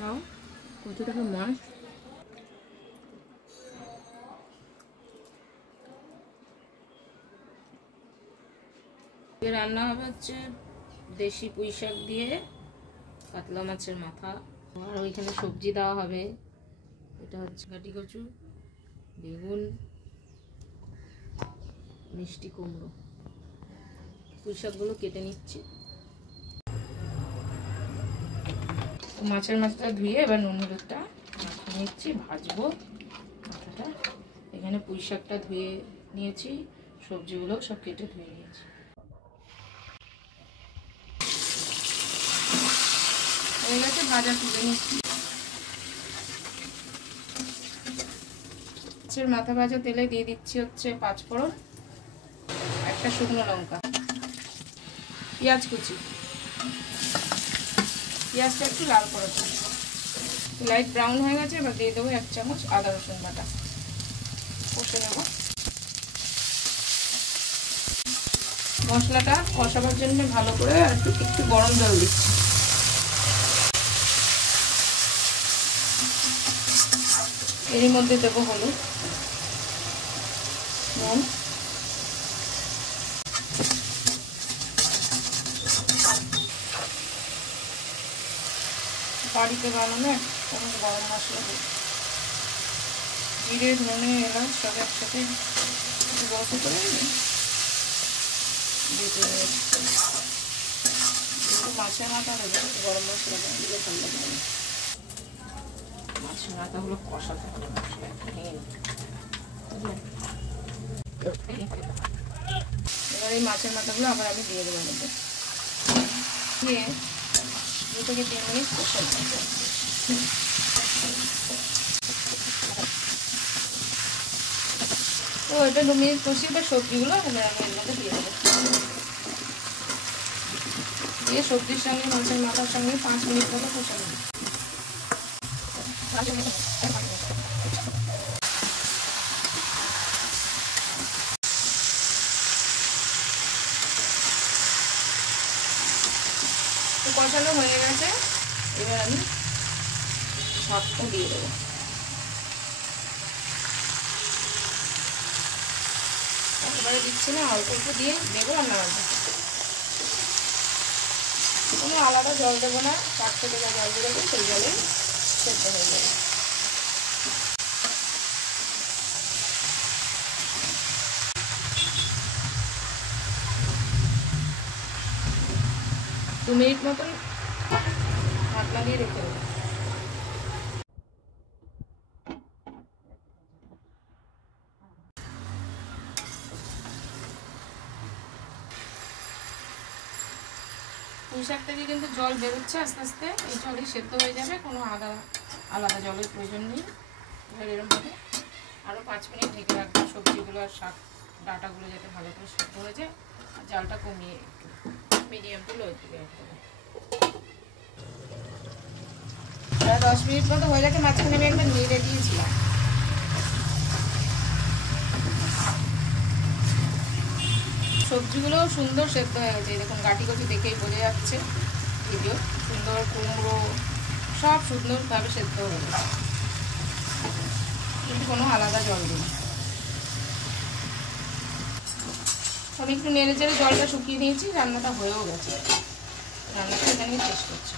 নাও কত টাকা মাছ। রান্না হবে হচ্ছে দেশি পুঁই শাক দিয়ে কাতলা মাছের মাথা, আর ওইখানে সবজি দেওয়া হবে। এটা হচ্ছে ঘাটি কচু, বেগুন, মিষ্টি কুমড়ো। পুঁই শাকগুলো কেটে নিচ্ছি। মাছের মাথাটা ধুয়ে এবার নুন হলুদটা মাখিয়ে নিচ্ছি, ভাজবো মাথাটা। এখানে পুঁই শাকটা ধুয়ে নিয়েছি, সবজিগুলো সব কেটে ধুয়ে নিয়েছি। হয়ে গেছে, ভাজা তুলে নিচ্ছি। মাছের মাথা ভাজা তেলে দিয়ে দিচ্ছি হচ্ছে 5 ফোড়ন, একটা শুকনো লঙ্কা, পেঁয়াজ কুচি। পেঁয়াজটা একটু লাল করে লাইট ব্রাউন হয়ে গেছে। এবার দিয়ে দেবো 1 চামচ আদা রসুন বাটা, কষে নেব। মশলাটা কষাবার জন্য ভালো করে একটু গরম জল দিচ্ছি। এর মধ্যে দেবো হলুদ, নুন, বাড়িতে বানানো কোনো গরম মশলা, জিরে, ধনে, এলাচ সব একসাথে গরম করে মাছের মাথা দেবো। গরম মশলা দিলে ভালো লাগবে। মাছের মাথাগুলো কষাতে হবে, মশলা এবার এই মাছের মাথাগুলো আবার আমি দিয়ে দেবো মধ্যে, দিয়ে 2 থেকে 3 মিনিট কষে নেবো। তো এটা 2 মিনিট কষিয়ে এবার সবজিগুলো আমি এর মধ্যে দিয়ে দেবো। দিয়ে সবজির সঙ্গে মাছের মাথার সঙ্গে 5 মিনিট মতো কষে নেবো। কষানো হয়ে গেছে, এবার আমি শাকটা দিয়ে দেবো। এবারে দিচ্ছি না, অল্প অল্প দিয়ে দেবো রান্না বান্না। কোনো আলাদা জল দেবো না, শাক থেকে যা জল দেবো সেই জলে সেদ্ধ হয়ে যাবে। দু মিনিট মতন ঢাকনা দিয়ে রেখে দেবো। পুঁই শাক থেকে কিন্তু জল বেরোচ্ছে আস্তে আস্তে, এই জলই সেদ্ধ হয়ে যাবে, কোনো আলাদা জলের প্রয়োজন নেই। এবার এরকমভাবে আরও 5 মিনিট ঢেকে রাখবো, সবজিগুলো আর শাক ডাঁটাগুলো যাতে ভালো করে সেদ্ধ হয়ে যায়। আর জালটা কমিয়ে মিডিয়াম টু লো দিকে রাখতে হবে। 10 মিনিট মতো হয়ে গেছে, মাঝখানে আমি একবার নেড়ে দিয়েছিলাম। সবজিগুলো সুন্দর সেদ্ধ হয়ে গেছে, দেখুন গাটি কচি দেখেই বোঝা যাচ্ছে ভিডিও। সুন্দর কুমড়ো সব সুন্দরভাবে সেদ্ধ হয়ে গেছে, কিন্তু কোনো আলাদা জল দিই। আমি একটু নেড়ে চেড়ে জলটা শুকিয়ে নিয়েছি, রান্নাটা হয়েও গেছে। রান্নাটা এখানেই শেষ করছি।